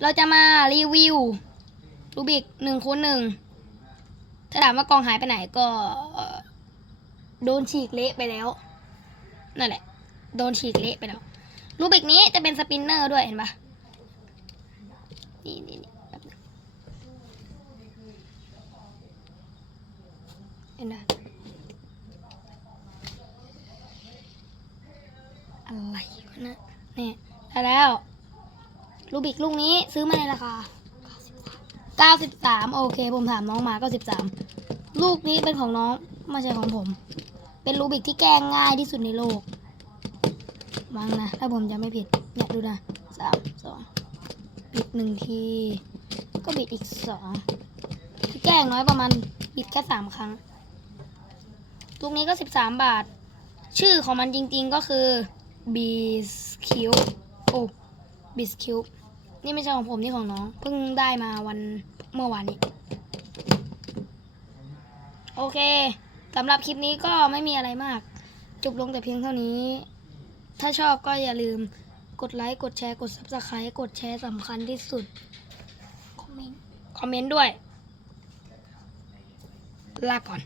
เราจะมารีวิวรูบิกหนึ่งคูณหนึ่งถ้าถามว่ากองหายไปไหนก็โดนฉีกเละไปแล้ว นั่นแหละ โดนฉีกเละไปแล้วรูบิกนี้จะเป็นสปินเนอร์ด้วยเห็นปะนี่นี่นี่เห็นปะอะไรวะเนะนี่ได้แล้ว รูบิกลูกนี้ซื้อมาในราคา93 โอเค ผมถามน้องมา 93 ลูกนี้เป็นของน้องไม่ใช่ของผม เป็นรูบิกที่แก้ง่ายที่สุดในโลกวางนะ ถ้าผมจะไม่ผิด เนี่ยดูนะสามสองบิดหนึ่งที ก็บิดอีกสองแก้น้อยประมาณบิดแค่สามครั้ง ลูกนี้ก็13บาท ชื่อของมันจริงๆก็คือ b e s c u b e โอ้ b e s c u b e นี่ไม่ใช่ของผมนี่ของน้อง เพิ่งได้มาวันเมื่อวานนี้ โอเคสำหรับคลิปนี้ก็ไม่มีอะไรมาก จบลงแต่เพียงเท่านี้ ถ้าชอบก็อย่าลืมกดไลค์ กดแชร์ กด subscribe กดแชร์สำคัญที่สุด คอมเมนต์ คอมเมนต์ด้วย ลาก่อน